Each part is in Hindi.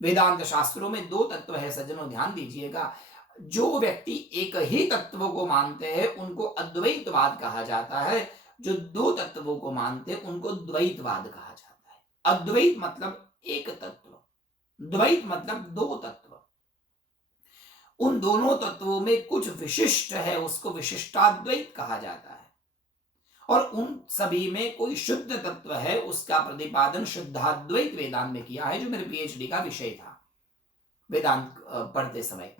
वेदांत शास्त्रों में दो तत्व है सज्जनों, ध्यान दीजिएगा। जो व्यक्ति एक ही तत्व को मानते हैं उनको अद्वैतवाद कहा जाता है, जो दो तत्वों को मानते हैं उनको द्वैतवाद कहा जाता है। अद्वैत मतलब एक तत्व, द्वैत मतलब दो तत्व। उन दोनों तत्वों में कुछ विशिष्ट है, उसको विशिष्टाद्वैत कहा जाता है। और उन सभी में कोई शुद्ध तत्व है, उसका प्रतिपादन शुद्धाद्वैत वेदांत में किया है, जो मेरे पीएचडी का विषय था वेदांत पढ़ते समय।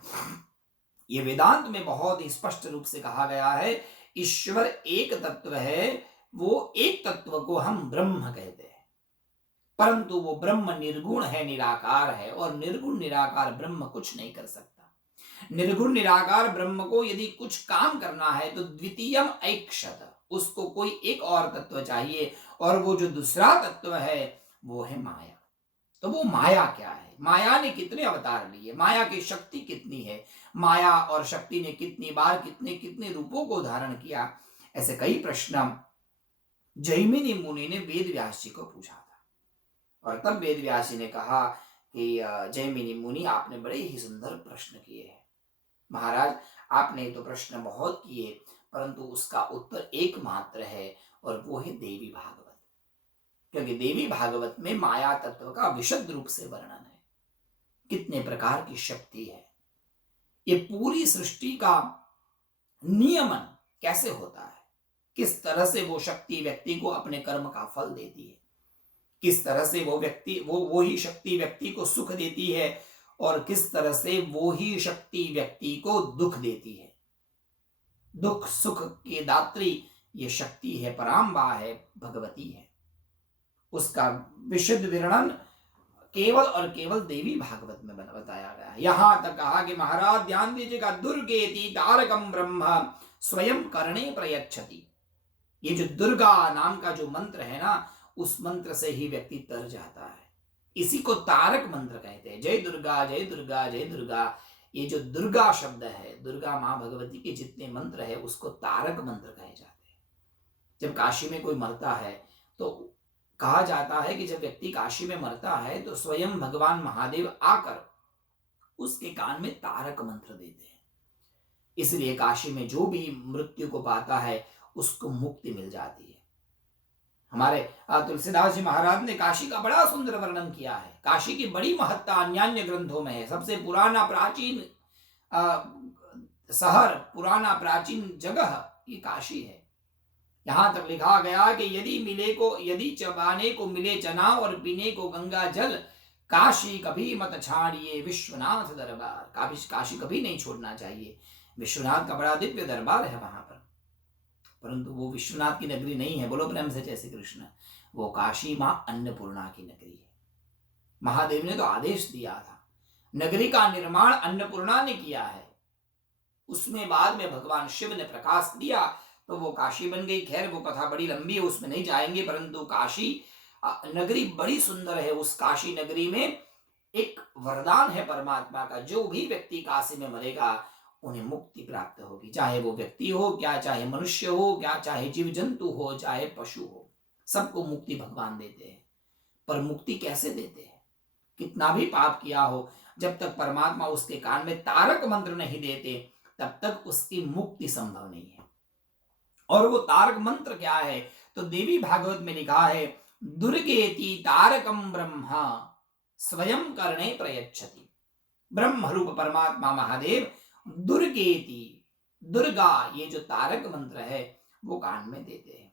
ये वेदांत में बहुत ही स्पष्ट रूप से कहा गया है, ईश्वर एक तत्व है, वो एक तत्व को हम ब्रह्म कहते हैं, परंतु वो ब्रह्म निर्गुण है, निराकार है, और निर्गुण निराकार ब्रह्म कुछ नहीं कर सकता। निर्गुण निराकार ब्रह्म को यदि कुछ काम करना है तो द्वितीयम ऐक्षत, उसको कोई एक और तत्व चाहिए, और वो जो दूसरा तत्व है वो है माया। तो वो माया क्या है, माया ने कितने अवतार लिए, माया की शक्ति कितनी है, माया और शक्ति ने कितनी बार कितने कितने रूपों को धारण किया, ऐसे कई प्रश्न जैमिनी मुनि ने वेद व्यास जी को पूछा था। और तब वेद व्यास जी ने कहा कि जैमिनी मुनि, आपने बड़े ही सुंदर प्रश्न किए हैं महाराज, आपने तो प्रश्न बहुत किए, परंतु उसका उत्तर एकमात्र है, और वो है देवी भागवत। क्योंकि देवी भागवत में माया तत्व का विशद रूप से वर्णन है, कितने प्रकार की शक्ति है, ये पूरी सृष्टि का नियमन कैसे होता है, किस तरह से वो शक्ति व्यक्ति को अपने कर्म का फल देती है, किस तरह से वो ही शक्ति व्यक्ति को सुख देती है, और किस तरह से वो ही शक्ति व्यक्ति को दुख देती है। दुख सुख के दात्री ये शक्ति है, पराम्बा है, भगवती है। उसका विशुद्ध वर्णन केवल और केवल देवी भागवत में बताया गया है। यहां तक कहा कि महाराज ध्यान दीजिएगा, दुर्गेति तारकम ब्रह्म स्वयं करणे प्रयच्छति। ये जो दुर्गा नाम का जो मंत्र है ना, उस मंत्र से ही व्यक्ति तर जाता है, इसी को तारक मंत्र कहते हैं। जय दुर्गा जय दुर्गा जय दुर्गा, ये जो दुर्गा शब्द है, दुर्गा मां भगवती के जितने मंत्र है उसको तारक मंत्र कहे जाते हैं। जब काशी में कोई मरता है तो कहा जाता है कि जब व्यक्ति काशी में मरता है तो स्वयं भगवान महादेव आकर उसके कान में तारक मंत्र देते हैं, इसलिए काशी में जो भी मृत्यु को पाता है उसको मुक्ति मिल जाती है। हमारे तुलसीदास जी महाराज ने काशी का बड़ा सुंदर वर्णन किया है। काशी की बड़ी महत्ता अन्य ग्रंथों में है। सबसे पुराना प्राचीन शहर, पुराना प्राचीन जगह ये काशी है। यहां तक लिखा गया कि यदि चबाने को मिले चना और पीने को गंगा जल, काशी कभी मत छाड़िए विश्वनाथ दरबार। काशी कभी नहीं छोड़ना चाहिए। विश्वनाथ का बड़ा दिव्य दरबार है वहां पर, परंतु वो विश्वनाथ की नगरी नहीं है। बोलो प्रेम से जय श्री कृष्ण। वो काशी मां अन्नपूर्णा की नगरी है। महादेव ने तो आदेश दिया था, नगरी का निर्माण अन्नपूर्णा ने किया है, उसमें बाद में भगवान शिव ने प्रकाश दिया तो वो काशी बन गई। खैर वो कथा बड़ी लंबी है, उसमें नहीं जाएंगे, परंतु काशी नगरी बड़ी सुंदर है। उस काशी नगरी में एक वरदान है परमात्मा का, जो भी व्यक्ति काशी में मरेगा उन्हें मुक्ति प्राप्त होगी, चाहे वो व्यक्ति हो क्या, चाहे मनुष्य हो क्या, चाहे जीव जंतु हो, चाहे पशु हो, सबको मुक्ति भगवान देते हैं। पर मुक्ति कैसे देते हैं? कितना भी पाप किया हो, जब तक परमात्मा उसके कान में तारक मंत्र नहीं देते तब तक उसकी मुक्ति संभव नहीं है। और वो तारक मंत्र क्या है? तो देवी भागवत में लिखा है, दुर्गेति तारकम ब्रह्मा स्वयं करणे प्रयच्छति। ब्रह्म रूप परमात्मा महादेव दुर्गेति, दुर्गा ये जो तारक मंत्र है वो कान में देते हैं।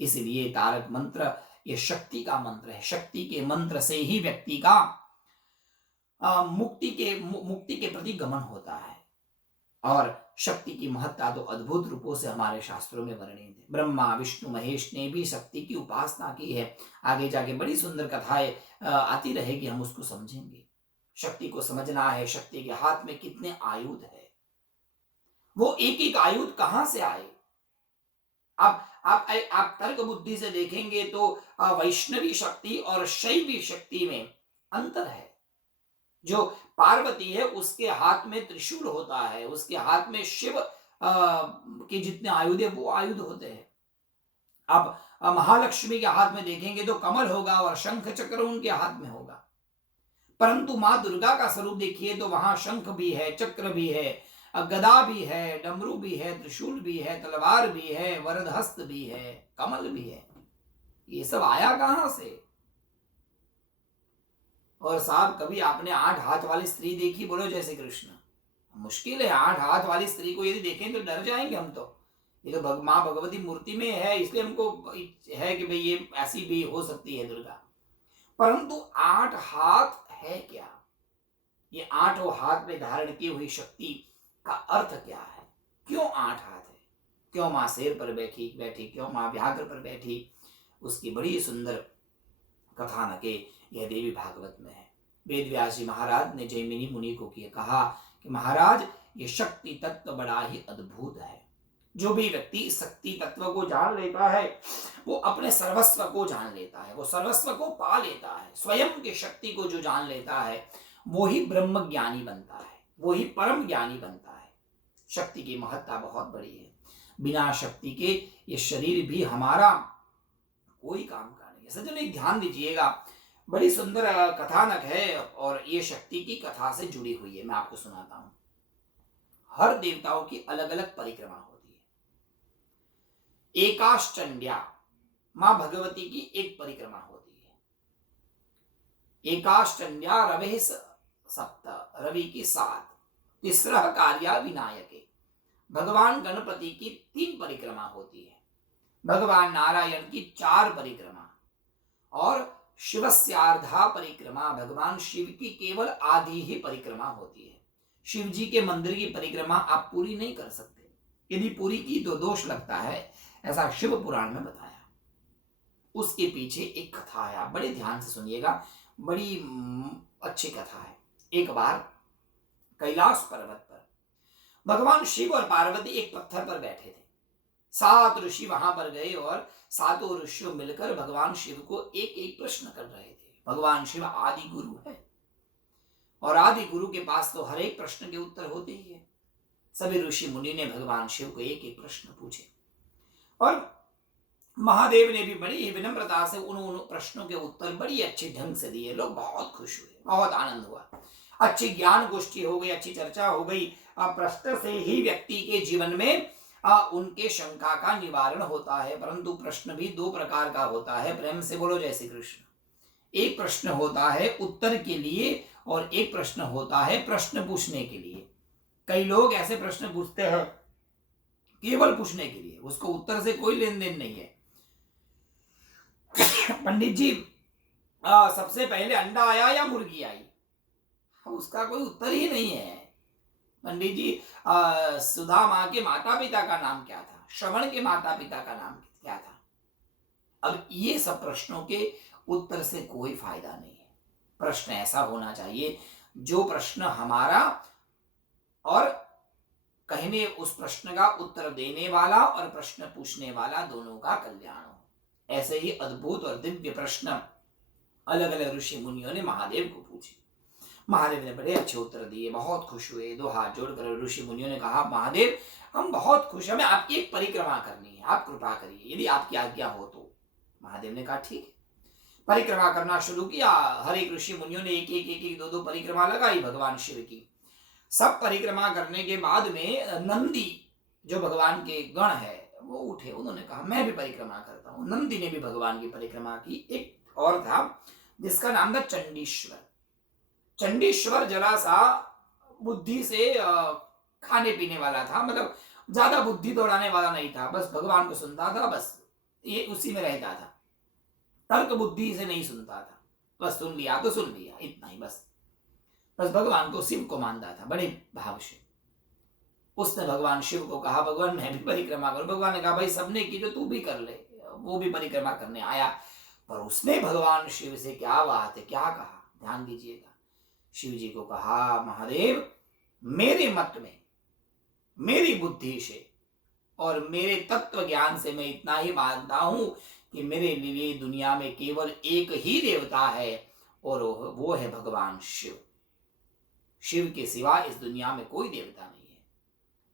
इसलिए तारक मंत्र ये शक्ति का मंत्र है। शक्ति के मंत्र से ही व्यक्ति का मुक्ति के प्रति गमन होता है। और शक्ति की महत्ता तो अद्भुत रूपों से हमारे शास्त्रों में वर्णित है। ब्रह्मा विष्णु महेश ने भी शक्ति की उपासना की है। आगे जाके बड़ी सुंदर कथाएं आती रहेगी, हम उसको समझेंगे। शक्ति को समझना है, शक्ति के हाथ में कितने आयुध है, वो एक एक आयुध कहां से आए। आप तर्क बुद्धि से देखेंगे तो वैष्णवी शक्ति और शैवी शक्ति में अंतर है। जो पार्वती है उसके हाथ में त्रिशूल होता है, उसके हाथ में शिव के जितने आयुध है वो आयुध होते हैं। अब महालक्ष्मी के हाथ में देखेंगे तो कमल होगा और शंख चक्र उनके हाथ में होगा। परंतु माँ दुर्गा का स्वरूप देखिए तो वहां शंख भी है, चक्र भी है, गदा भी है, डमरू भी है, त्रिशूल भी है, तलवार भी है, वरदहस्त भी है, कमल भी है। ये सब आया कहां से? और साहब कभी आपने 8 हाथ वाली स्त्री देखी? बोलो जय श्री कृष्ण। मुश्किल है, 8 हाथ वाली स्त्री को यदि देखें तो डर जाएंगे हम तो। ये तो माँ भगवती मूर्ति में है, इसलिए हमको है कि भाई ये ऐसी भी हो सकती है दुर्गा। परंतु 8 हाथ है क्या? ये 8 हाथ में धारण की हुई शक्ति का अर्थ क्या है? क्यों 8 हाथ है? क्यों माँ शेर पर बैठी, क्यों माँ व्याघ्र पर बैठी? उसकी बड़ी सुंदर कथानके यह देवी भागवत में है। वेद व्यास जी महाराज ने जैमिनी मुनि को कहा कि महाराज ये शक्ति तत्व बड़ा ही अद्भुत है। जो भी व्यक्ति इस शक्ति तत्व को जान लेता है वो अपने सर्वस्व को जान लेता है, वो सर्वस्व को पा लेता है। स्वयं की शक्ति को जो जान लेता है वो ही ब्रह्म ज्ञानी बनता है, वो ही परम ज्ञानी बनता है। शक्ति की महत्ता बहुत बड़ी है। बिना शक्ति के ये शरीर भी हमारा कोई काम का नहीं है। सज्जनों एक ध्यान दीजिएगा, बड़ी सुंदर कथानक है और ये शक्ति की कथा से जुड़ी हुई है। मैं आपको सुनाता हूं। हर देवताओं की अलग अलग परिक्रमा होती है। एकाश्चंड्या मां भगवती की एक परिक्रमा होती है। एकाश्चंड्या रवे सप्त, रवि की 7। तीसरा कार्या विनायके, भगवान गणपति की 3 परिक्रमा होती है। भगवान नारायण की 4 परिक्रमा और शिवस्यार्धा परिक्रमा, भगवान शिव की केवल आधी ही परिक्रमा होती है। शिव जी के मंदिर की परिक्रमा आप पूरी नहीं कर सकते, यदि पूरी की तो दोष लगता है, ऐसा शिव पुराण में बताया। उसके पीछे एक कथा है, आप बड़े ध्यान से सुनिएगा, बड़ी अच्छी कथा है। एक बार कैलाश पर्वत पर भगवान शिव और पार्वती एक पत्थर पर बैठे थे। 7 ऋषि वहां पर गए और 7 ऋषियों मिलकर भगवान शिव को एक एक प्रश्न कर रहे थे। भगवान शिव आदि गुरु है और आदि गुरु के पास तो हर एक प्रश्न के उत्तर होते ही है। सभी ऋषि मुनि ने भगवान शिव को एक एक प्रश्न पूछे और महादेव ने भी बड़ी ही विनम्रता से उन प्रश्नों के उत्तर बड़ी अच्छे ढंग से दिए। लोग बहुत खुश हुए, बहुत आनंद हुआ, अच्छी ज्ञान गोष्ठी हो गई, अच्छी चर्चा हो गई। प्रश्न से ही व्यक्ति के जीवन में उनके शंका का निवारण होता है। परंतु प्रश्न भी 2 प्रकार का होता है। प्रेम से बोलो जय श्री कृष्ण। एक प्रश्न होता है उत्तर के लिए और एक प्रश्न होता है प्रश्न पूछने के लिए। कई लोग ऐसे प्रश्न पूछते हैं केवल पूछने के लिए, उसको उत्तर से कोई लेन देन नहीं है। पंडित जी सबसे पहले अंडा आया या मुर्गी आई? उसका कोई उत्तर ही नहीं है। पंडित जी सुधा माँ के माता पिता का नाम क्या था? श्रवण के माता पिता का नाम क्या था? अब ये सब प्रश्नों के उत्तर से कोई फायदा नहीं है। प्रश्न ऐसा होना चाहिए जो प्रश्न हमारा और कहने उस प्रश्न का उत्तर देने वाला और प्रश्न पूछने वाला दोनों का कल्याण हो। ऐसे ही अद्भुत और दिव्य प्रश्न अलग अलग ऋषि मुनियों ने महादेव को पूछे। महादेव ने बड़े अच्छे उत्तर दिए, बहुत खुश हुए। 2 हाथ जोड़कर ऋषि मुनियों ने कहा, महादेव हम बहुत खुश, हमें आपकी एक परिक्रमा करनी है, आप कृपा करिए यदि आपकी आज्ञा हो तो। महादेव ने कहा ठीक है। परिक्रमा करना शुरू किया। हर एक ऋषि मुनियों ने एक एक 2 परिक्रमा लगाई भगवान शिव की। सब परिक्रमा करने के बाद में नंदी जो भगवान के गण है वो उठे, उन्होंने कहा मैं भी परिक्रमा करता हूँ। नंदी ने भी भगवान की परिक्रमा की। एक और था जिसका नाम था चंडीश्वर। चंडीश्वर जरा सा बुद्धि से खाने पीने वाला था, मतलब ज्यादा बुद्धि दौड़ाने वाला नहीं था, बस भगवान को सुनता था, बस ये उसी में रहता था, तर्क बुद्धि से नहीं सुनता था, बस सुन लिया तो सुन लिया, इतना ही बस भगवान को शिव को मानता था बड़े भाव से। उसने भगवान शिव को कहा भगवान मैं भी परिक्रमा करूं। भगवान ने कहा भाई सबने की तो तू भी कर ले। वो भी परिक्रमा करने आया, पर उसने भगवान शिव से क्या बात है, क्या कहा, ध्यान दीजिएगा। शिव जी को कहा महादेव मेरे मत में, मेरी बुद्धि से और मेरे तत्व ज्ञान से मैं इतना ही मानता हूं कि मेरे लिए दुनिया में केवल एक ही देवता है और वो है भगवान शिव। शिव के सिवा इस दुनिया में कोई देवता नहीं है।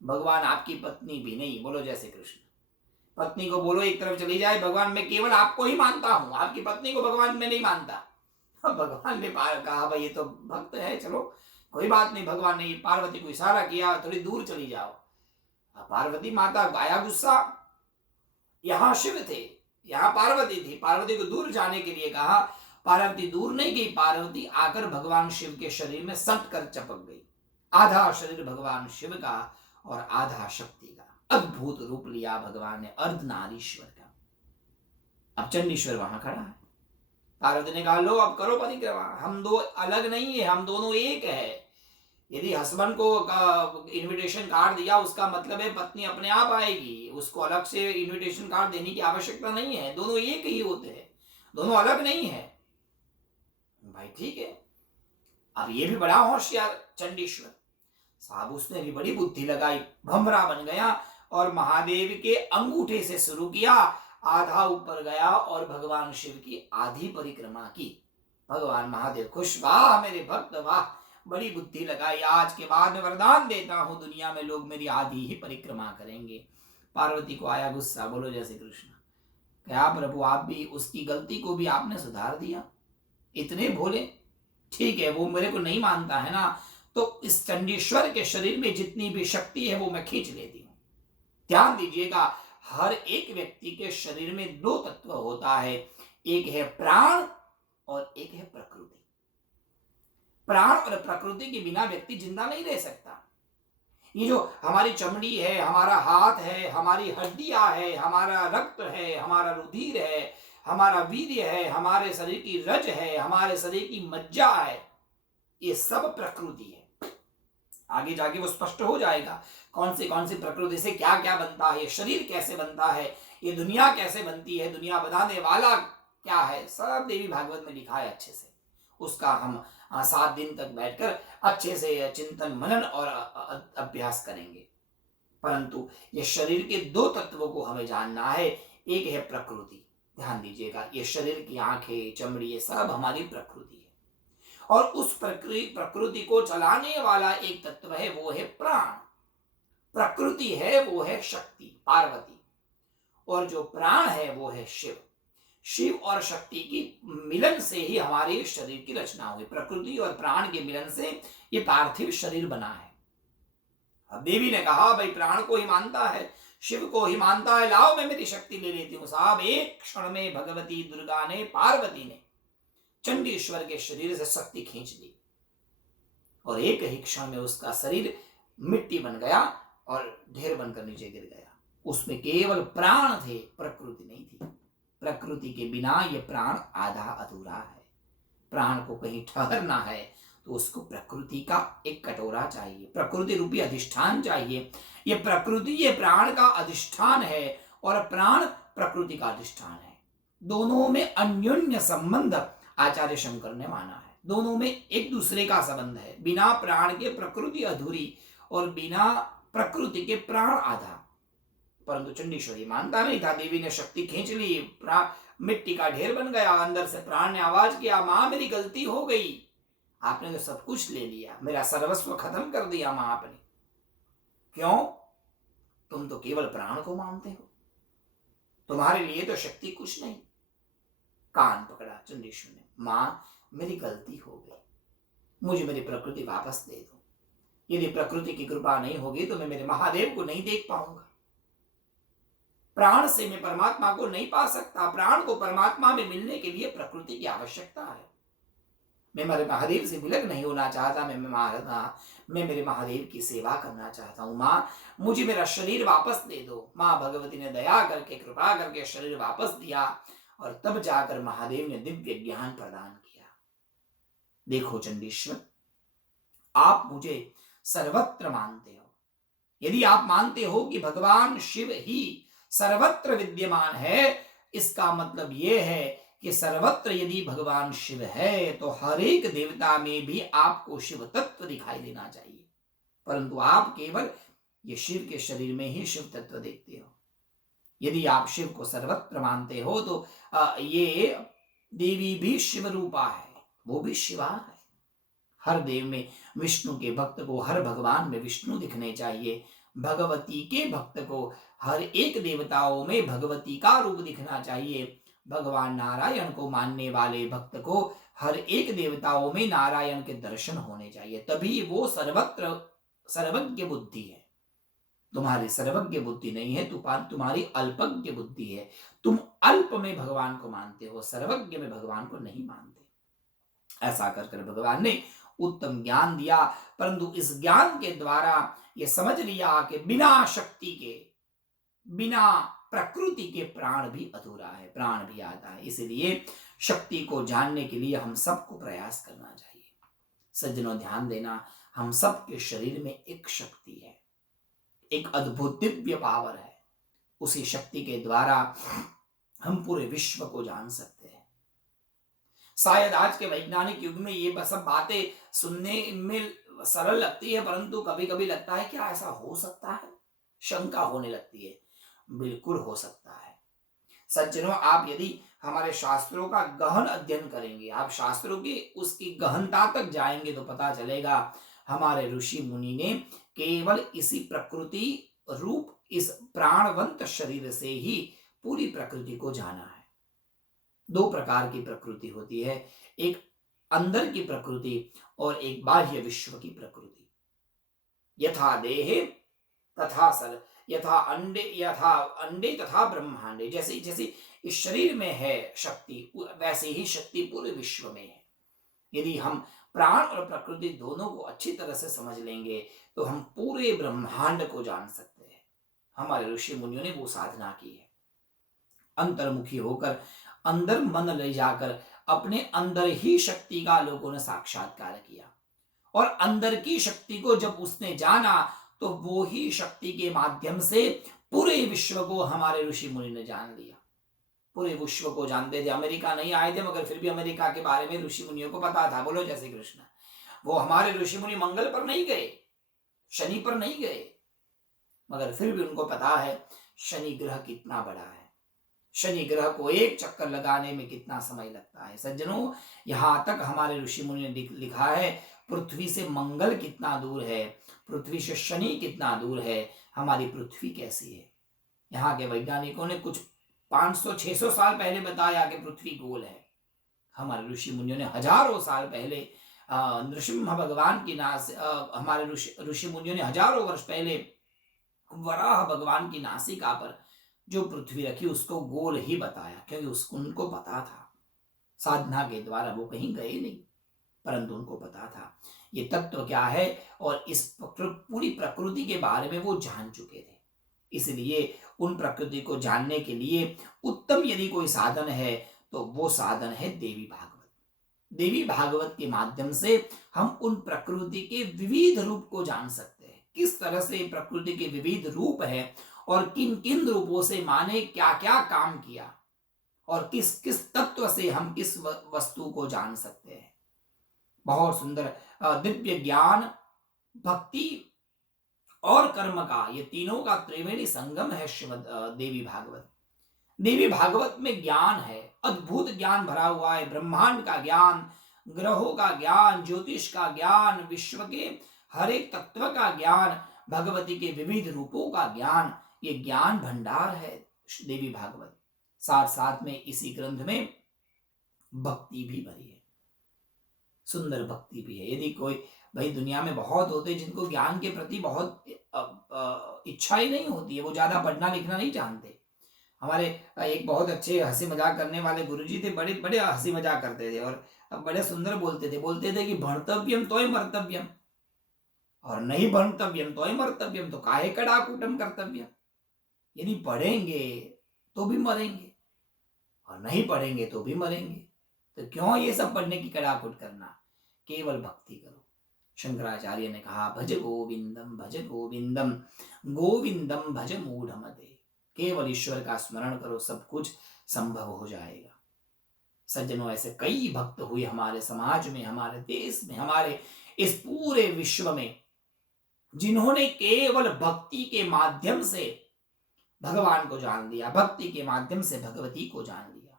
भगवान आपकी पत्नी भी नहीं, बोलो जय श्री कृष्ण। पत्नी को बोलो एक तरफ चली जाए, भगवान मैं केवल आपको ही मानता हूं, आपकी पत्नी को भगवान मैं नहीं मानता। भगवान ने कहा भाई ये तो भक्त है, चलो कोई बात नहीं। भगवान ने पार्वती को इशारा किया, थोड़ी दूर चली जाओ। पार्वती माता आया गुस्सा, यहाँ शिव थे, यहाँ पार्वती थी। पार्वती को दूर जाने के लिए कहा, पार्वती दूर नहीं गई, पार्वती आकर भगवान शिव के शरीर में सट कर चपक गई। आधा शरीर भगवान शिव का और आधा शक्ति का अद्भुत रूप लिया भगवान ने, अर्धनारीश्वर का। अब चंडीश्वर वहां खड़ा है। पार्वती ने कहा लो अब करो परिक्रमा, हम दो अलग नहीं है, हम दोनों एक है। यदि हस्बैंड को इनविटेशन कार्ड दिया उसका मतलब है पत्नी अपने आप आएगी, उसको अलग से इनविटेशन कार्ड देने की आवश्यकता नहीं है, दोनों एक ही होते हैं, दोनों अलग नहीं है। भाई ठीक है। अब ये भी बड़ा होशियार चंडीश्वर साहब, उसने भी बड़ी बुद्धि लगाई, भमरा बन गया और महादेव के अंगूठे से शुरू किया, आधा ऊपर गया और भगवान शिव की आधी परिक्रमा की। भगवान महादेव खुश, वाह मेरे भक्त वाह, बड़ी बुद्धि लगाई, आज के बाद मैं वरदान देता हूं दुनिया में लोग मेरी आधी ही परिक्रमा करेंगे। पार्वती को आया गुस्सा, बोलो जय श्री कृष्ण। क्या प्रभु आप भी, उसकी गलती को भी आपने सुधार दिया, इतने भोले। ठीक है, वो मेरे को नहीं मानता है ना, तो इस चंडीश्वर के शरीर में जितनी भी शक्ति है वो मैं खींच लेती हूं। ध्यान दीजिएगा, हर एक व्यक्ति के शरीर में दो तत्व होता है, एक है प्राण और एक है प्रकृति। प्राण और प्रकृति के बिना व्यक्ति जिंदा नहीं रह सकता। ये जो हमारी चमड़ी है, हमारा हाथ है, हमारी हड्डियां है, हमारा रक्त है, हमारा रुधिर है, हमारा वीर्य है, हमारे शरीर की रज है, हमारे शरीर की मज्जा है, ये सब प्रकृति है। आगे जाके वो स्पष्ट हो जाएगा कौन सी प्रकृति से क्या क्या बनता है, शरीर कैसे बनता है, ये दुनिया कैसे बनती है, दुनिया बनाने वाला क्या है, सब देवी भागवत में लिखा है अच्छे से। उसका हम 7 दिन तक बैठकर अच्छे से चिंतन मनन और अभ्यास करेंगे। परंतु ये शरीर के दो तत्वों को हमें जानना है। एक है प्रकृति, ध्यान दीजिएगा, ये शरीर की आंखें, चमड़ी, ये सब हमारी प्रकृति है। और उस प्रकृति को चलाने वाला एक तत्व है, वो है प्राण। प्रकृति है वो है शक्ति, पार्वती, और जो प्राण है वो है शिव। शिव और शक्ति की मिलन से ही हमारे शरीर की रचना हुई। प्रकृति और प्राण के मिलन से ये पार्थिव शरीर बना है। अब देवी ने कहा भाई प्राण को ही मानता है, शिव को ही मानता है, लाओ मैं मेरी शक्ति ले लेती हूं। साहब एक क्षण में भगवती दुर्गा ने, पार्वती ने चंडीश्वर के शरीर से शक्ति खींच ली और एक ही क्षण में उसका शरीर मिट्टी बन गया और ढेर बनकर नीचे गिर गया। उसमें केवल प्राण थे, प्रकृति नहीं थी। प्रकृति के बिना ये प्राण आधा अधूरा है। प्राण को कहीं ठहरना है तो उसको प्रकृति का एक कटोरा चाहिए, प्रकृति रूपी अधिष्ठान चाहिए। ये प्रकृति ये प्राण का अधिष्ठान है और प्राण प्रकृति का अधिष्ठान है। दोनों में अन्योन्य संबंध आचार्य शंकर ने माना है। दोनों में एक दूसरे का संबंध है। बिना प्राण के प्रकृति अधूरी और बिना प्रकृति के प्राण आधा। परंतु चंडीश्वरी मानता नहीं था। देवी ने शक्ति खींच ली, मिट्टी का ढेर बन गया। अंदर से प्राण ने आवाज किया, मां मेरी गलती हो गई, आपने तो सब कुछ ले लिया, मेरा सर्वस्व खत्म कर दिया मां आपने। क्यों? तुम तो केवल प्राण को मानते हो, तुम्हारे लिए तो शक्ति कुछ नहीं। कान पकड़ा चंडीश्वर ने, मां मेरी गलती हो गई, मुझे मेरी प्रकृति वापस दे दो। यदि प्रकृति की कृपा नहीं होगी तो मैं मेरे महादेव को नहीं देख पाऊंगा। प्राण से मैं परमात्मा को नहीं पा सकता। प्राण को परमात्मा में मिलने के लिए प्रकृति की आवश्यकता है। मैं मेरे महादेव से विलग नहीं होना चाहता। मैं मेरे महादेव की सेवा करना चाहता हूँ। माँ मुझे मेरा शरीर वापस दे दो। माँ भगवती ने दया करके कृपा करके शरीर वापस दिया और तब जाकर महादेव ने दिव्य ज्ञान प्रदान किया। देखो चंडीश्वर, आप मुझे सर्वत्र मानते हो। यदि आप मानते हो कि भगवान शिव ही सर्वत्र विद्यमान है, इसका मतलब यह है कि सर्वत्र यदि भगवान शिव है तो हर एक देवता में भी आपको शिव तत्व दिखाई देना चाहिए। परंतु आप केवल ये शिव के शरीर में ही शिव तत्व देखते हो। यदि आप शिव को सर्वत्र मानते हो तो ये देवी भी शिव रूपा है, वो भी शिवा है। हर देव में विष्णु के भक्त को हर भगवान में विष्णु दिखने चाहिए। भगवती के भक्त को हर एक देवताओं में भगवती का रूप दिखना चाहिए। भगवान नारायण को मानने वाले भक्त को हर एक देवताओं में नारायण के दर्शन होने चाहिए, तभी वो सर्वत्र सर्वज्ञ बुद्धि है। तुम्हारी सर्वज्ञ बुद्धि नहीं है, तुम्हारी अल्पज्ञ बुद्धि है। तुम अल्प में भगवान को मानते हो, सर्वज्ञ में भगवान को नहीं मानते। ऐसा कर कर भगवान ने उत्तम ज्ञान दिया, परंतु इस ज्ञान के द्वारा ये समझ लिया कि बिना शक्ति के, बिना प्रकृति के प्राण भी अधूरा है, प्राण भी आधा है। इसलिए शक्ति को जानने के लिए हम सबको प्रयास करना चाहिए। सज्जनों ध्यान देना, हम सबके शरीर में एक शक्ति है, एक अद्भुत दिव्य पावर है। उसी शक्ति के द्वारा हम पूरे विश्व को जान सकते हैं। शायद आज के वैज्ञानिक युग में ये सब बातें सुनने में सरल लगती है, परंतु कभी कभी लगता है क्या ऐसा हो सकता है, शंका होने लगती है। बिल्कुल हो सकता है। सज्जनों, आप यदि हमारे शास्त्रों का गहन अध्ययन करेंगे, आप शास्त्रों की उसकी गहनता तक जाएंगे, तो पता चलेगा हमारे ऋषि मुनि ने केवल इसी प्रकृति रूप, इस प्राणवंत शरीर से ही पूरी प्रकृति को जाना है। दो प्रकार की प्रकृति होती है, एक अंदर की प्रकृति और एक बाह्य विश्व की प्रकृति। यथा देहे तथा सर, यथा अंडे तथा ब्रह्मांडे। जैसे जैसे इस शरीर में है शक्ति, वैसे ही शक्ति पूरे विश्व में है। यदि हम प्राण और प्रकृति दोनों को अच्छी तरह से समझ लेंगे तो हम पूरे ब्रह्मांड को जान सकते हैं। हमारे ऋषि मुनियों ने वो साधना की है। अंतर्मुखी होकर, अंदर मन ले जाकर अपने अंदर ही शक्ति का लोगों ने साक्षात्कार किया, और अंदर की शक्ति को जब उसने जाना तो वो ही शक्ति के माध्यम से पूरे विश्व को हमारे ऋषि मुनि ने जान लिया। पूरे विश्व को जानते थे। अमेरिका नहीं आए थे, मगर फिर भी अमेरिका के बारे में ऋषि मुनियों को पता था। बोलो जय श्री कृष्ण। वो हमारे ऋषि मुनि मंगल पर नहीं गए, शनि पर नहीं गए, मगर फिर भी उनको पता है शनि ग्रह कितना बड़ा है, शनि ग्रह को एक चक्कर लगाने में कितना समय लगता है। सज्जनों, यहां तक हमारे ऋषि मुनि ने लिखा है, पृथ्वी से मंगल कितना दूर है, पृथ्वी से शनि कितना दूर है, हमारी पृथ्वी कैसी है। यहाँ के वैज्ञानिकों ने कुछ 500-600 साल पहले बताया कि पृथ्वी गोल है। हमारे ऋषि मुनियों ने हजारों साल पहले नृसिंह भगवान की हमारे ऋषि मुनियों ने हजारों वर्ष पहले वराह भगवान की नासिका पर जो पृथ्वी रखी उसको गोल ही बताया, क्योंकि उसको उनको पता था। साधना के द्वारा वो कहीं गए नहीं, परंतु उनको पता था ये तत्व क्या है, और इस पूरी प्रकृति के बारे में वो जान चुके थे। इसलिए उन प्रकृति को जानने के लिए उत्तम यदि कोई साधन है तो वो साधन है देवी भागवत। देवी भागवत के माध्यम से हम उन प्रकृति के विविध रूप को जान सकते हैं, किस तरह से प्रकृति के विविध रूप है और किन किन रूपों से माने क्या क्या काम किया, और किस किस तत्व से हम किस वस्तु को जान सकते हैं। बहुत सुंदर दिव्य ज्ञान, भक्ति और कर्म का, ये तीनों का त्रिवेणी संगम है श्रीमद देवी भागवत। देवी भागवत में ज्ञान है, अद्भुत ज्ञान भरा हुआ है। ब्रह्मांड का ज्ञान, ग्रहों का ज्ञान, ज्योतिष का ज्ञान, विश्व के हर एक तत्व का ज्ञान, भगवती के विविध रूपों का ज्ञान, ये ज्ञान भंडार है देवी भागवत। साथ साथ में इसी ग्रंथ में भक्ति भी भरी है, सुंदर भक्ति भी है। यदि कोई, भाई दुनिया में बहुत होते जिनको ज्ञान के प्रति बहुत इच्छा ही नहीं होती है, वो ज्यादा पढ़ना लिखना नहीं जानते। हमारे एक बहुत अच्छे हंसी मजाक करने वाले गुरुजी थे, बड़े बड़े हंसी मजाक करते थे और बड़े सुंदर बोलते थे कि भणतव्यम तोय मर्तव्यम, और नहीं भणतव्यम तोय मर्तव्यम, तो काहे कड़ाकूटम कर्तव्यम। यदि पढ़ेंगे तो भी मरेंगे और नहीं पढ़ेंगे तो भी मरेंगे, तो क्यों ये सब पढ़ने की कड़ाकुट करना, केवल भक्ति करो। शंकराचार्य ने कहा, भज गोविंदम भज गोविंदम, गोविंदम भज मूढ़मते। केवल ईश्वर का स्मरण करो, सब कुछ संभव हो जाएगा। सज्जनों, ऐसे कई भक्त हुए हमारे समाज में, हमारे देश में, हमारे इस पूरे विश्व में, जिन्होंने केवल भक्ति के माध्यम से भगवान को जान लिया, भक्ति के माध्यम से भगवती को जान लिया।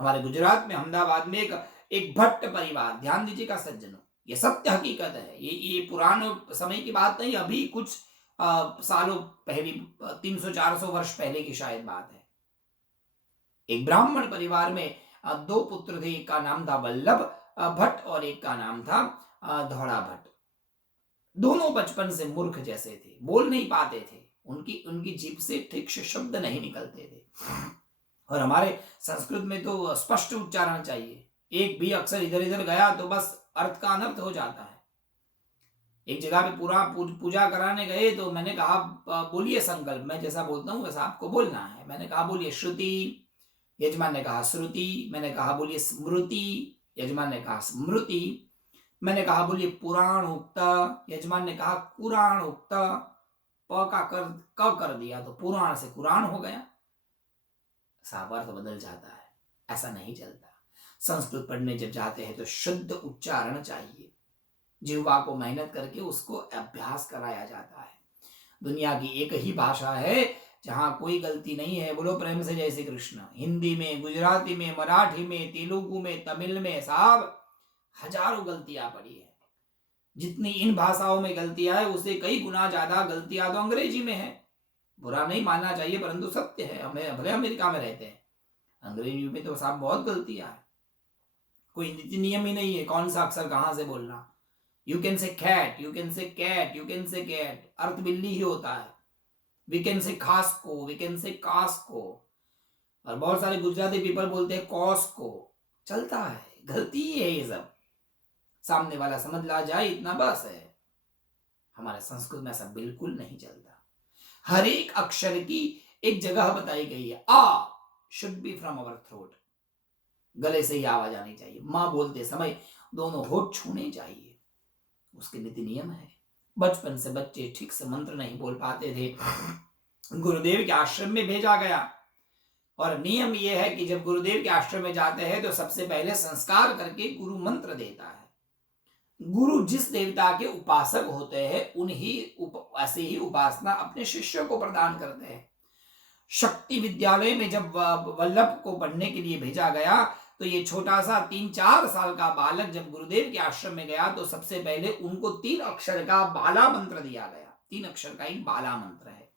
हमारे गुजरात में अहमदाबाद में एक भट्ट परिवार, ध्यान दीजिएगा सज्जनों, ये सत्य हकीकत है, ये पुराने समय की बात नहीं, अभी कुछ सालों पहले, 300-400 वर्ष पहले की शायद बात है। एक ब्राह्मण परिवार में दो पुत्र थे, एक का नाम था वल्लभ भट्ट और एक का नाम था धौड़ा भट्ट। दोनों बचपन से मूर्ख जैसे थे, बोल नहीं पाते थे, उनकी उनकी जीभ से ठीक से शब्द नहीं निकलते थे। और हमारे संस्कृत में तो स्पष्ट उच्चारण चाहिए, एक भी अक्षर इधर इधर गया तो बस अर्थ का अनर्थ हो जाता है। एक जगह पे पूरा पूजा कराने गए तो मैंने कहा बोलिए संकल्प, मैं जैसा बोलता हूँ वैसा आपको बोलना है। मैंने कहा बोलिए श्रुति, यजमान ने कहा श्रुति। मैंने कहा बोलिए स्मृति, यजमान ने कहा स्मृति। मैंने कहा बोलिए पुराण उक्त, यजमान ने कहा कुराण उक्त। प का क कर दिया तो पुराण से कुरान हो गया, सावर्थ बदल जाता है। ऐसा नहीं चलता। संस्कृत पढ़ने जब जाते हैं तो शुद्ध उच्चारण चाहिए, जिह्वा को मेहनत करके उसको अभ्यास कराया जाता है। दुनिया की एक ही भाषा है जहां कोई गलती नहीं है। बोलो प्रेम से जय श्री कृष्ण। हिंदी में, गुजराती में, मराठी में, तेलुगु में, तमिल में साहब हजारों गलतियां पड़ी है। जितनी इन भाषाओं में गलतियां है उससे कई गुना ज्यादा गलतियां तो अंग्रेजी में है। बुरा नहीं मानना चाहिए परंतु सत्य है। हमें भले अमेरिका में रहते हैं, अंग्रेजी में तो साहब बहुत गलतियां है। कोई नीति नियम ही नहीं है कौन सा अक्षर कहां से बोलना। You can say cat, you can say cat, you can say cat, अर्थ बिल्ली ही होता है। वी कैन से खास को, वी कैन से कास को। और बहुत सारे गुजराती पीपल बोलते हैं कॉस को। चलता है, गलती ही है ये सब। सामने वाला समझ ला जाए इतना बस है। हमारे संस्कृत में ऐसा बिल्कुल नहीं चलता। हर एक अक्षर की एक जगह बताई गई है। आ should be from our throat, गले से ही आवाज आनी चाहिए। मां बोलते समय दोनों होठ छूने चाहिए, उसके नीति नियम है। बचपन से बच्चे ठीक से मंत्र नहीं बोल पाते थे, गुरुदेव के आश्रम में भेजा गया। और नियम यह है कि जब गुरुदेव के आश्रम में जाते हैं तो सबसे पहले संस्कार करके गुरु मंत्र देता है। गुरु जिस देवता के उपासक होते हैं ऐसे ही उपासना अपने शिष्यों को प्रदान करते हैं। शक्ति विद्यालय में जब वल्लभ को पढ़ने के लिए भेजा गया तो ये छोटा सा 3-4 साल का बालक जब गुरुदेव के आश्रम में गया तो सबसे पहले उनको 3 अक्षर का बाला मंत्र दिया गया। 3 अक्षर का एक बाला मंत्र है।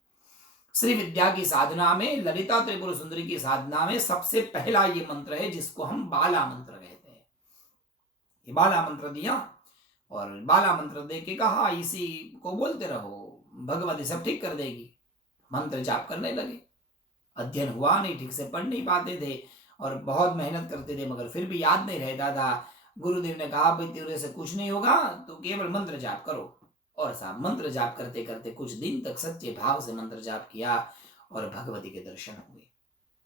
श्री विद्या की साधना में, ललिता त्रिपुर सुंदरी की साधना में सबसे पहला ये मंत्र है जिसको हम बाला मंत्र कहते हैं। ये बाला मंत्र दिया और बाला मंत्र दे के कहा इसी को बोलते रहो, भगवती सब ठीक कर देगी। मंत्र जाप करने लगे। अध्ययन हुआ नहीं, ठीक से पढ़ नहीं पाते थे और बहुत मेहनत करते थे मगर फिर भी याद नहीं रहता था। गुरुदेव ने कहा भाई तेरे से कुछ नहीं होगा, तो केवल मंत्र जाप करो। और साहब मंत्र जाप करते करते कुछ दिन तक सच्चे भाव से मंत्र जाप किया और भगवती के दर्शन हुए,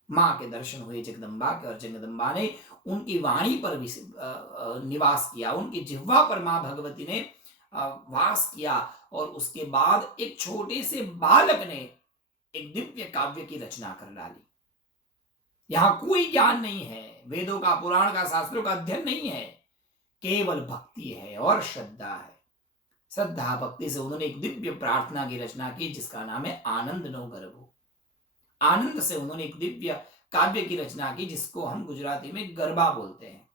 माँ के दर्शन हुए जगदम्बा के। और जगदम्बा ने उनकी वाणी पर निवास किया, उनकी जिह्वा पर माँ भगवती ने वास किया। और उसके बाद एक छोटे से बालक ने एक दिव्य काव्य की रचना कर डाली। यहां कोई ज्ञान नहीं है, वेदों का, पुराण का, शास्त्रों का अध्ययन नहीं है, केवल भक्ति है और श्रद्धा है। श्रद्धा भक्ति से उन्होंने एक दिव्य प्रार्थना की रचना की जिसका नाम है आनंद नो गर्भो। आनंद से उन्होंने एक दिव्य काव्य की रचना की जिसको हम गुजराती में गरबा बोलते हैं।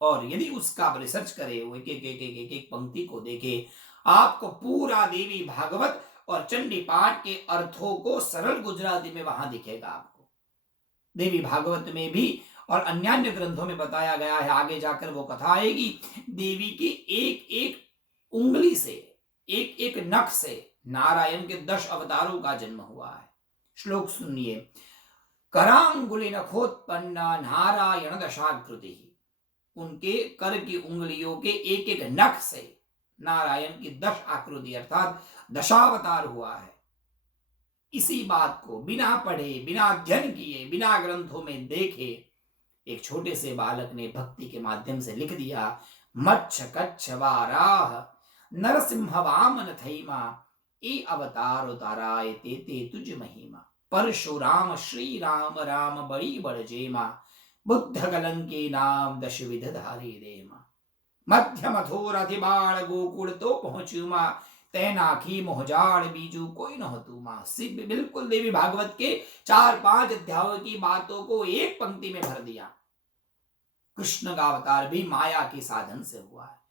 और यदि उसका आप रिसर्च करें, वो एक पंक्ति को देखे, आपको पूरा देवी भागवत और चंडी पाठ के अर्थों को सरल गुजराती में वहां दिखेगा। आपको देवी भागवत में भी और अन्य ग्रंथों में बताया गया है, आगे जाकर वो कथा आएगी। देवी की एक एक उंगली से, एक एक नख से नारायण के 10 अवतारों का जन्म हुआ है। श्लोक सुनिए। करांगुली नखोत्पन्ना नारायण दशाकृति। उनके कर की उंगलियों के एक एक नख से नारायण की 10 आकृति अर्थात दशावतार हुआ है। इसी बात को बिना पढ़े, बिना अध्ययन किए, बिना ग्रंथों में देखे एक छोटे से बालक ने भक्ति के माध्यम से लिख दिया। मच्छ कच्छ वाराह नरसिंह वामन थैमा, ए अवतार उताराय ते ते तुझ महिमा। परशुराम श्री राम राम बड़ी बड़ जेमा, बुद्ध कलंके नाम 10 विध धारी देमा। मध्य मथुर अति बाल गोकुल तो पहुंचुमा, तैनाखी मोहजाड़ बीजू कोई न हो तुमा। सिर्फ बिल्कुल देवी भागवत के 4-5 अध्यायों की बातों को एक पंक्ति में भर दिया। कृष्ण का अवतार भी माया के साधन से हुआ है।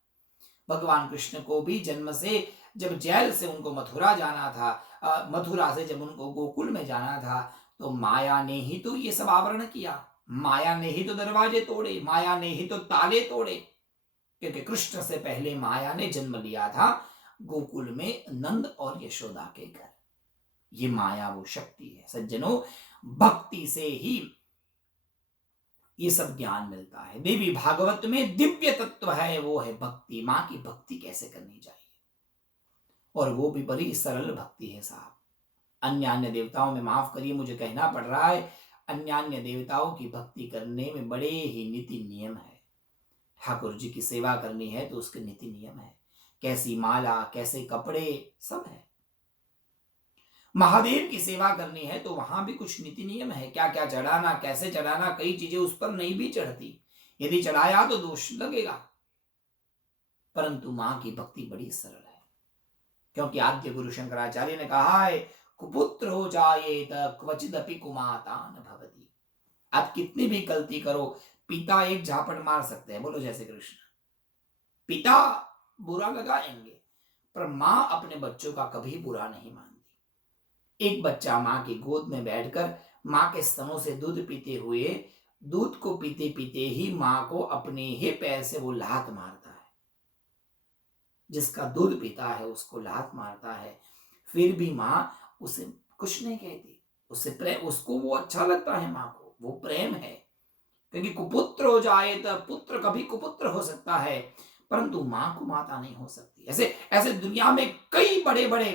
भगवान कृष्ण को भी जन्म से, जब जेल से उनको मथुरा जाना था, मथुरा से जब उनको गोकुल में जाना था, तो माया ने ही तो ये सब आवरण किया। माया ने ही तो दरवाजे तोड़े, माया ने ही तो ताले तोड़े, क्योंकि कृष्ण से पहले माया ने जन्म लिया था गोकुल में नंद और यशोदा के घर। ये माया वो शक्ति है सज्जनों, भक्ति से ही ये सब ज्ञान मिलता है। देवी भागवत में दिव्य तत्व है, वो है भक्ति। मां की भक्ति कैसे करनी चाहिए, और वो भी बड़ी सरल भक्ति है साहब। अन्य अन्य देवताओं में, माफ करिए मुझे कहना पड़ रहा है, अन्य अन्य देवताओं की भक्ति करने में बड़े ही नीति नियम है। ठाकुर जी की सेवा करनी है तो उसके नीति नियम है, कैसी माला, कैसे कपड़े, सब है। महादेव की सेवा करनी है तो वहां भी कुछ नीति नियम है, क्या क्या चढ़ाना, कैसे चढ़ाना। कई चीजें उस पर नहीं भी चढ़ती, यदि चढ़ाया तो दोष लगेगा। परंतु मां की भक्ति बड़ी सरल है, क्योंकि आद्य गुरु शंकराचार्य ने कहा है, कुपुत्र हो जाए क्वचिदपि कुमातान भवति। आप कितनी भी गलती करो, पिता एक झापट मार सकते हैं, बोलो जय श्री कृष्ण। पिता बुरा लगाएंगे, पर मां अपने बच्चों का कभी बुरा नहीं मानती। एक बच्चा मां की गोद में बैठकर मां के स्तनों से दूध पीते हुए, दूध को पीते पीते ही मां को अपने ही पैर से वो लात मारता है। जिसका दूध पीता है उसको लात मारता है, फिर भी मां उसे कुछ नहीं कहती, उससे प्रेम, उसको वो अच्छा लगता है, मां को वो प्रेम है। क्योंकि कुपुत्र हो जाए तो पुत्र कभी कुपुत्र हो सकता है, परंतु मां को माता नहीं हो सकती। ऐसे ऐसे दुनिया में कई बड़े बड़े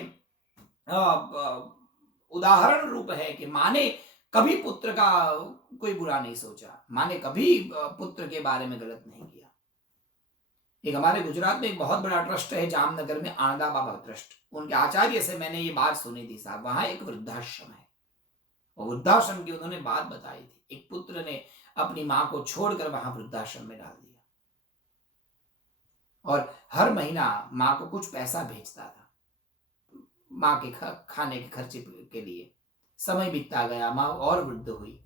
उदाहरण रूप है कि मां ने कभी पुत्र का कोई बुरा नहीं सोचा, मां ने कभी पुत्र के बारे में गलत नहीं किया। एक हमारे गुजरात में एक बहुत बड़ा ट्रस्ट है जामनगर में, आनंदा बाबा ट्रस्ट, उनके आचार्य से मैंने ये बात सुनी थी साहब। वहां एक वृद्धाश्रम है, और वृद्धाश्रम की उन्होंने बात बताई थी। एक पुत्र ने अपनी मां को छोड़कर वहां वृद्धाश्रम में डाल दिया, और हर महीना मां को कुछ पैसा भेजता था मां के खाने के खर्चे के लिए। समय बीतता गया, मां और वृद्ध हुई।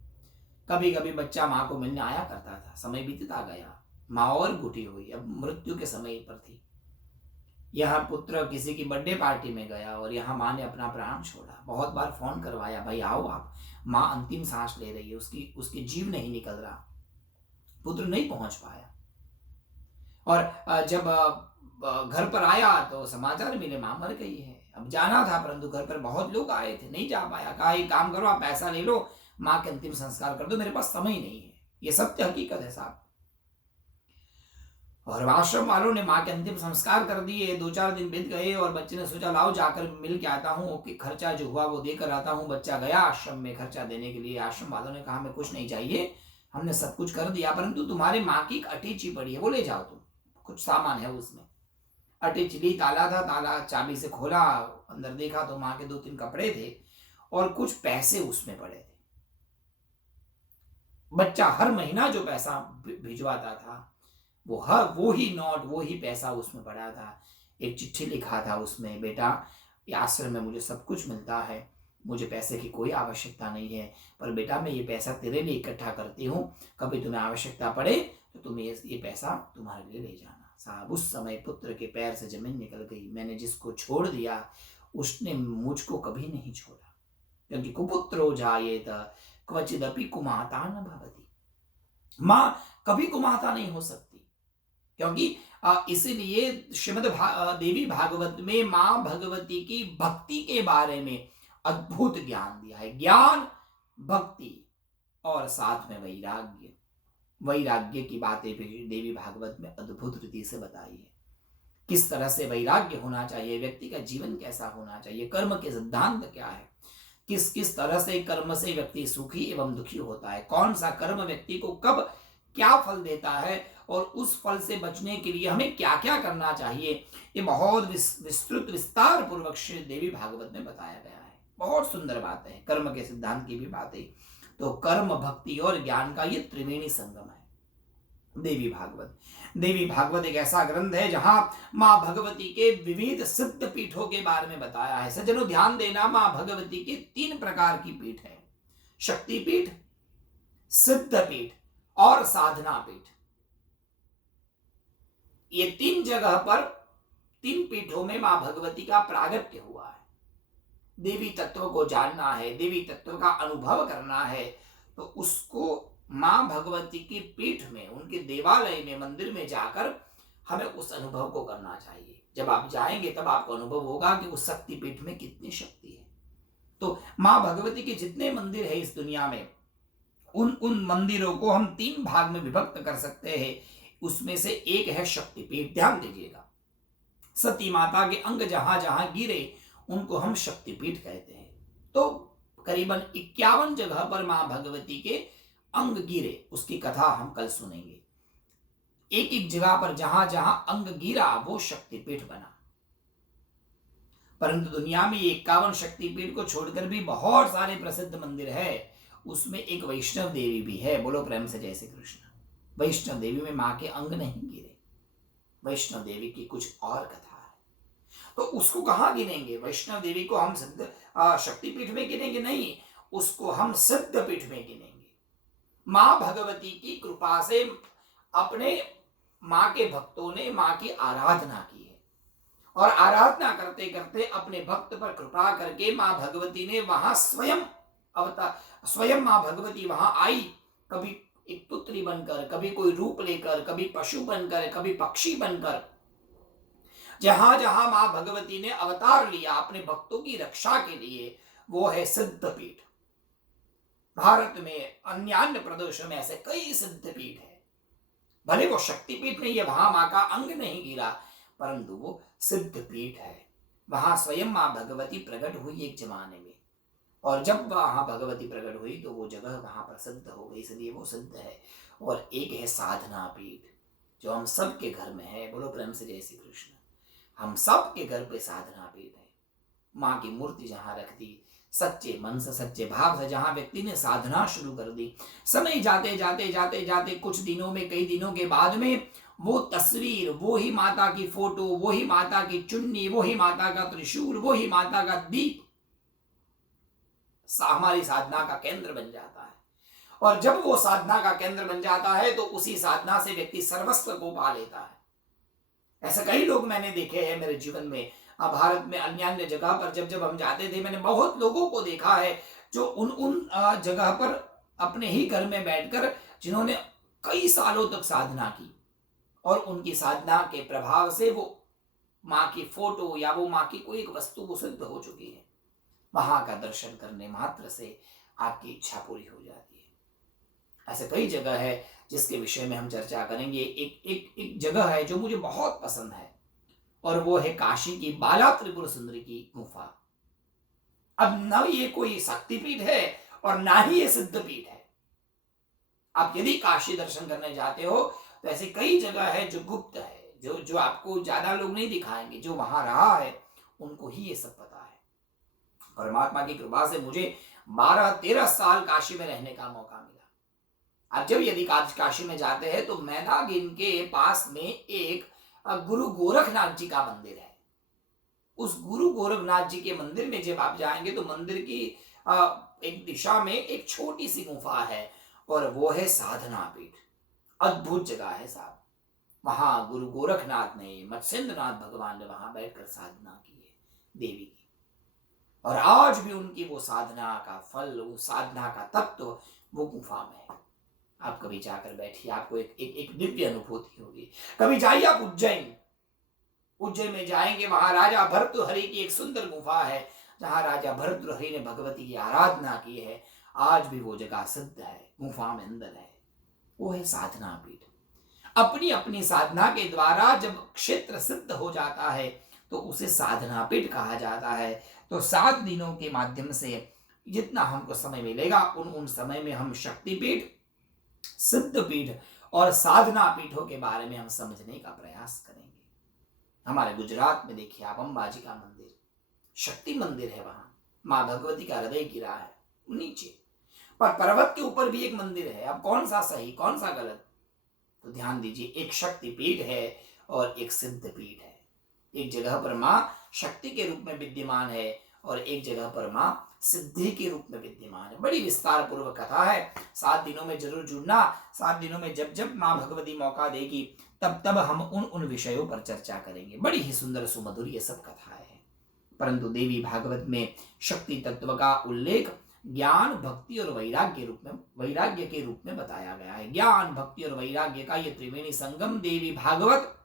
कभी कभी बच्चा मां को मिलने आया करता था, समय बीतता गया, मां और बूढ़ी हुई, अब मृत्यु के समय पर थी। यहाँ पुत्र किसी की बर्थडे पार्टी में गया और यहाँ मां ने अपना प्राण छोड़ा। बहुत बार फोन करवाया, भाई आओ आप, मां अंतिम सांस ले रही है, उसकी जीव नहीं निकल रहा। पुत्र नहीं पहुंच पाया, और जब घर पर आया तो समाचार मिले मां मर गई है। अब जाना था, परंतु घर पर बहुत लोग आए थे, नहीं जा पाया। कहा एक काम करो, आप पैसा ले लो, मां के अंतिम संस्कार कर दो, मेरे पास समय नहीं है। ये सत्य हकीकत है साहब। और आश्रम वालों ने मां के अंतिम संस्कार कर दिए। 2-4 दिन बीत गए और बच्चे ने सोचा लाओ जाकर मिल के आता हूँ, कि खर्चा जो हुआ वो देकर आता हूँ। बच्चा गया आश्रम में खर्चा देने के लिए। आश्रम वालों ने कहा हमें कुछ नहीं चाहिए, हमने सब कुछ कर दिया, परंतु तुम्हारे माँ की एक अटैची पड़ी है, वो ले जाओ तुम, कुछ सामान है उसमें। अटैची ली, ताला था, ताला चाबी से खोला, अंदर देखा तो माँ के 2-3 कपड़े थे और कुछ पैसे उसमें पड़े थे। बच्चा हर महीना जो पैसा भिजवाता था वो ही नोट, वो ही पैसा उसमें पड़ा था। एक चिट्ठी लिखा था उसमें, बेटा आश्रम में मुझे सब कुछ मिलता है, मुझे पैसे की कोई आवश्यकता नहीं है, पर बेटा मैं ये पैसा तेरे लिए इकट्ठा करती हूँ, कभी तुम्हें आवश्यकता पड़े तो तुम ये पैसा तुम्हारे लिए ले जाना। साहब उस समय पुत्र के पैर से जमीन निकल गई। मैंने जिसको छोड़ दिया उसने मुझको कभी नहीं छोड़ा, क्योंकि कुपुत्रो जायेत क्वचिदपि कुमाता न भवति। मां कभी कुमाता नहीं हो सकती, क्योंकि इसीलिए श्रीमद् देवी भागवत में मां भगवती की भक्ति के बारे में अद्भुत ज्ञान दिया है। ज्ञान, भक्ति और साथ में वैराग्य। वैराग्य की बातें भी देवी भागवत में अद्भुत रीति से बताई है। किस तरह से वैराग्य होना चाहिए, व्यक्ति का जीवन कैसा होना चाहिए, कर्म के सिद्धांत क्या है, किस किस तरह से कर्म से व्यक्ति सुखी एवं दुखी होता है, कौन सा कर्म व्यक्ति को कब क्या फल देता है, और उस फल से बचने के लिए हमें क्या क्या करना चाहिए, ये बहुत विस्तृत विस्तार पूर्वक श्री देवी भागवत में बताया गया है। बहुत सुंदर बात है, कर्म के सिद्धांत की भी बातें। तो कर्म, भक्ति और ज्ञान का ये त्रिवेणी संगम है देवी भागवत। देवी भागवत एक ऐसा ग्रंथ है जहां मां भगवती के विविध सिद्ध पीठों के बारे में बताया है। सज्जनों ध्यान देना, मां भगवती के 3 प्रकार की पीठ है, शक्ति पीठ, सिद्ध पीठ और साधना पीठ। ये 3 जगह पर, 3 पीठों में मां भगवती का प्रागट्य हुआ है। देवी तत्व को जानना है, देवी तत्व का अनुभव करना है, तो उसको मां भगवती की पीठ में, उनके देवालय में, मंदिर में जाकर हमें उस अनुभव को करना चाहिए। जब आप जाएंगे तब आपको अनुभव होगा कि उस शक्ति पीठ में कितनी शक्ति है। तो मां भगवती के जितने मंदिर है इस दुनिया में, उन उन मंदिरों को हम 3 भाग में विभक्त कर सकते हैं। उसमें से एक है शक्तिपीठ। ध्यान दीजिएगा, सती माता के अंग जहां जहां गिरे उनको हम शक्तिपीठ कहते हैं। तो करीबन 51 जगह पर मां भगवती के अंग गिरे, उसकी कथा हम कल सुनेंगे। एक एक जगह पर जहां जहां अंग गिरा वो शक्तिपीठ बना। परंतु दुनिया में 51 शक्तिपीठ को छोड़कर भी बहुत सारे प्रसिद्ध मंदिर है। उसमें एक वैष्णव देवी भी है। बोलो प्रेम से जय श्री कृष्ण। वैष्णव देवी में मां के अंग नहीं गिरे, वैष्णव देवी की कुछ और कथा है। तो उसको कहां गिनेंगे? वैष्णव देवी को हम सिद्ध शक्तिपीठ में गिनेंगे? नहीं, उसको हम सिद्ध पीठ में गिनेंगे। मां भगवती की कृपा से अपने मां के भक्तों ने मां की आराधना की है, और आराधना करते करते अपने भक्त पर कृपा करके मां भगवती ने वहां स्वयं मां भगवती वहां आई। कभी एक पुत्री बनकर, कभी कोई रूप लेकर, कभी पशु बनकर, कभी पक्षी बनकर। जहां जहां मां भगवती ने अवतार लिया अपने भक्तों की रक्षा के लिए, वो है सिद्धपीठ। भारत में अन्य प्रदेशों में ऐसे कई सिद्धपीठ है। भले वो शक्तिपीठ नहीं है, वहां मां का अंग नहीं गिरा, परंतु वो सिद्धपीठ है। वहां स्वयं मां भगवती प्रकट हुई एक जमाने में, और जब वहां भगवती प्रकट हुई तो वो जगह वहां प्रसिद्ध हो गई, इसलिए वो सिद्ध है। और एक है साधना पीठ, जो हम सबके घर में है। बोलो प्रेम से जय श्री कृष्ण। हम सबके घर पे साधना पीठ है। मां की मूर्ति जहां रख दी, सच्चे मन से, सच्चे भाव से जहां व्यक्ति ने साधना शुरू कर दी, समय जाते जाते जाते जाते कुछ दिनों में, कई दिनों के बाद में वो तस्वीर, वो ही माता की फोटो, वो ही माता की चुन्नी, वो ही माता का त्रिशूल, वो ही माता का दीप हमारी साधना का केंद्र बन जाता है। और जब वो साधना का केंद्र बन जाता है तो उसी साधना से व्यक्ति सर्वस्व को पा लेता है। ऐसे कई लोग मैंने देखे हैं मेरे जीवन में। भारत में अन्य अन्य जगह पर जब जब हम जाते थे, मैंने बहुत लोगों को देखा है जो उन जगह पर अपने ही घर में बैठकर, जिन्होंने कई सालों तक साधना की, और उनकी साधना के प्रभाव से वो माँ की फोटो या वो माँ की कोई एक वस्तु वो सिद्ध हो चुकी है। वहां का दर्शन करने मात्र से आपकी इच्छा पूरी हो जाती है। ऐसे कई जगह है जिसके विषय में हम चर्चा करेंगे। एक जगह है जो मुझे बहुत पसंद है, और वो है काशी की बाला त्रिपुर सुंदरी की गुफा। अब न ये कोई शक्तिपीठ है और ना ही ये सिद्धपीठ है। आप यदि काशी दर्शन करने जाते हो तो ऐसी कई जगह है जो गुप्त है, जो आपको ज्यादा लोग नहीं दिखाएंगे। जो वहां रहा है उनको ही ये सब पता है। परमात्मा की कृपा से मुझे 12-13 साल काशी में रहने का मौका मिला। अब जब यदि काशी में जाते हैं तो मैदागिन के पास में एक गुरु गोरखनाथ जी का मंदिर है। उस गुरु गोरखनाथ जी के मंदिर में जब आप जाएंगे तो मंदिर की एक दिशा में एक छोटी सी गुफा है, और वो है साधना पीठ। अद्भुत जगह है साहब। वहां गुरु गोरखनाथ ने, मत्स्येंद्रनाथ भगवान ने वहां बैठकर साधना की है देवी की, और आज भी उनकी वो साधना का फल, वो साधना का तत्व वो गुफा में है। आप कभी जाकर बैठिए, आपको एक दिव्य अनुभूति होगी। कभी जाइए आप उज्जैन में जाएंगे, वहां राजा भर्तृहरि की एक सुंदर गुफा है, जहां राजा भर्तृहरि ने भगवती की आराधना की है। आज भी वो जगह सिद्ध है, गुफा में अंदर है। वो है साधना पीठ। अपनी अपनी साधना के द्वारा जब क्षेत्र सिद्ध हो जाता है तो उसे साधना पीठ कहा जाता है। तो 7 दिनों के माध्यम से जितना हमको समय मिलेगा उन समय में हम शक्तिपीठ, सिद्धपीठ और साधना पीठों के बारे में हम समझने का प्रयास करेंगे। हमारे गुजरात में देखिए आप, अंबाजी का मंदिर, शक्ति मंदिर है। वहां मां भगवती का हृदय गिरा है नीचे, पर पर्वत के ऊपर भी एक मंदिर है। अब कौन सा सही कौन सा गलत? तो ध्यान दीजिए, एक शक्तिपीठ है और एक सिद्धपीठ है। एक जगह पर मां शक्ति के रूप में विद्यमान है और एक जगह पर मां सिद्धि के रूप में विद्यमान है। बड़ी विस्तार पूर्वक कथा है। 7 दिनों में जरूर जुड़ना। 7 दिनों में जब जब मां भगवती मौका देगी तब तब हम उन विषयों पर चर्चा करेंगे। बड़ी ही सुंदर सुमधुर ये सब कथाएं हैं। परंतु देवी भागवत में शक्ति तत्व का उल्लेख ज्ञान, भक्ति और वैराग्य के रूप में बताया गया है। ज्ञान, भक्ति और वैराग्य का ये त्रिवेणी संगम देवी भागवत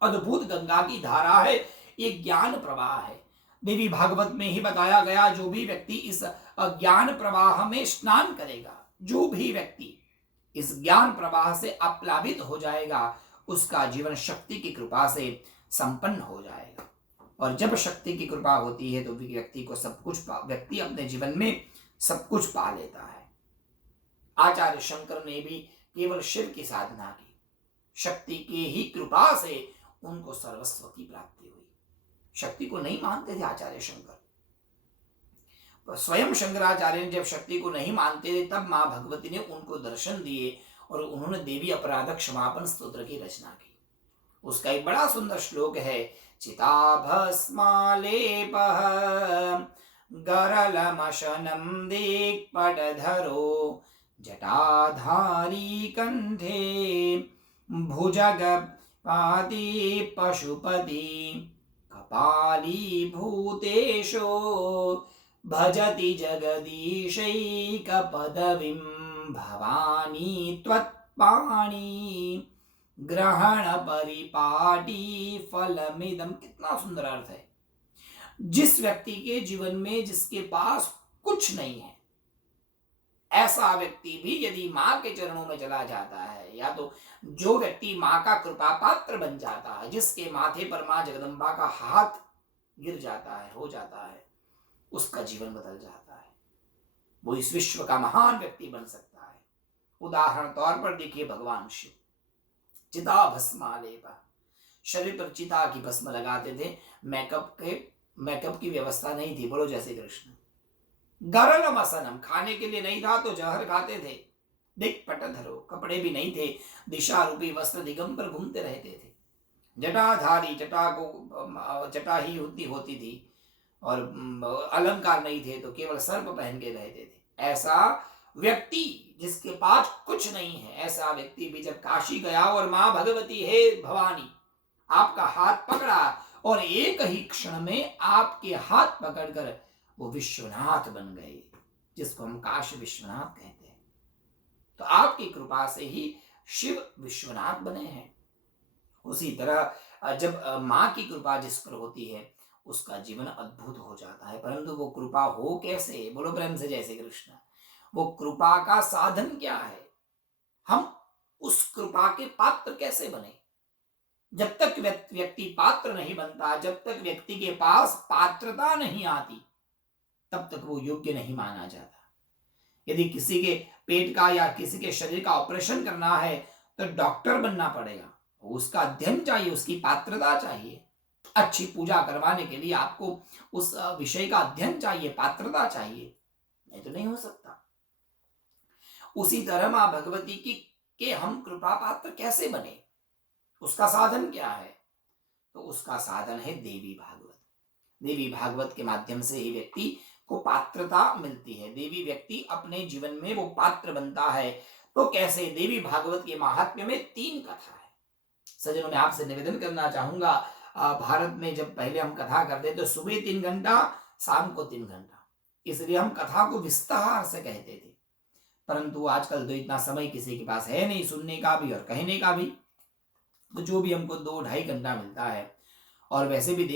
अद्भुत गंगा की धारा है, ये ज्ञान प्रवाह है। देवी भागवत में ही बताया गया, जो भी व्यक्ति इस ज्ञान प्रवाह में स्नान करेगा, जो भी व्यक्ति इस ज्ञान प्रवाह से आप्लावित हो जाएगा, उसका जीवन शक्ति की कृपा से संपन्न हो जाएगा। और जब शक्ति की कृपा होती है तो व्यक्ति को सब कुछ व्यक्ति अपने जीवन में सब कुछ पा लेता है। आचार्य शंकर ने भी केवल शिव की साधना की, शक्ति की ही कृपा से उनको सर्वस्व की प्राप्ति हुई। शक्ति को नहीं मानते थे आचार्य शंकर, स्वयं शंकराचार्य ने जब शक्ति को नहीं मानते थे तब मां भगवती ने उनको दर्शन दिए और उन्होंने देवी अपराध क्षमापन स्तोत्र की रचना की। उसका एक बड़ा सुंदर श्लोक है, चिताभस्मालेपः गरलमशनं दिक्पटधरो जटाधारी कंठे भुजगपादी पशुपति कपाली भूतेशो भजति जगदीशैकपदवीं भवानी त्वत्पाणि ग्रहण परिपाटी फलमिदम। कितना सुंदर अर्थ है। जिस व्यक्ति के जीवन में जिसके पास कुछ नहीं है, ऐसा व्यक्ति भी यदि मां के चरणों में चला जाता है, या तो जो व्यक्ति मां का कृपा पात्र बन जाता है, जिसके माथे पर मां जगदम्बा का हाथ गिर जाता है, हो जाता है, उसका जीवन बदल जाता है। वो इस विश्व का महान व्यक्ति बन सकता है। उदाहरण तौर पर देखिए भगवान शिव, चिता भस्मालेप, शरीर पर चिता की भस्म लगाते थे। मेकअप की व्यवस्था नहीं थी, बोलो जैसे कृष्ण। गरलम असनम, खाने के लिए नहीं था तो जहर खाते थे। दिक्पटधरो, कपड़े भी नहीं थे, दिशा रूपी वस्त्र दिगंबर घूमते रहते थे। जटाधारी, जटा ही होती थी और अलंकार नहीं थे तो केवल सर्प पहन के रहते थे। ऐसा व्यक्ति जिसके पास कुछ नहीं है, ऐसा व्यक्ति भी जब काशी गया और मां भगवती हे भवानी आपका हाथ पकड़ा और एक ही क्षण में आपके हाथ पकड़कर वो विश्वनाथ बन गए, जिसको हम काशी विश्वनाथ कहते हैं। तो आपकी कृपा से ही शिव विश्वनाथ बने हैं। उसी तरह जब मां की कृपा जिस पर होती है उसका जीवन अद्भुत हो जाता है। परंतु वो कृपा हो कैसे, बोलो प्रेम से जैसे कृष्ण। वो कृपा का साधन क्या है, हम उस कृपा के पात्र कैसे बने। जब तक व्यक्ति पात्र नहीं बनता, जब तक व्यक्ति के पास पात्रता नहीं आती, तब तक वो योग्य नहीं माना जाता। यदि किसी के पेट का या किसी के शरीर का ऑपरेशन करना है तो डॉक्टर बनना पड़ेगा, उसका अध्ययन चाहिए, उसकी पात्रता चाहिए। अच्छी पूजा करवाने के लिए आपको उस विषय का अध्ययन चाहिए, पात्रता चाहिए, नहीं तो नहीं हो सकता। उसी तरह मां भगवती की के हम कृपा पात्र कैसे बने, उसका साधन क्या है, तो उसका साधन है देवी भागवत। देवी भागवत के माध्यम से ही व्यक्ति को पात्रता मिलती है, देवी व्यक्ति अपने जीवन में वो पात्र बनता है। तो कैसे, देवी भागवत के महात्म्य में 3 कथा है। सज्जनों, मैं आपसे निवेदन करना चाहूंगा, भारत में जब पहले हम कथा करते तो सुबह 3 घंटा, शाम को 3 घंटा, इसलिए हम कथा को विस्तार से कहते थे। परंतु आजकल तो इतना समय किसी के पास है नहीं, सुनने का भी और कहने का भी। तो जो भी हमको 2-2.5 घंटा मिलता है, और वैसे भी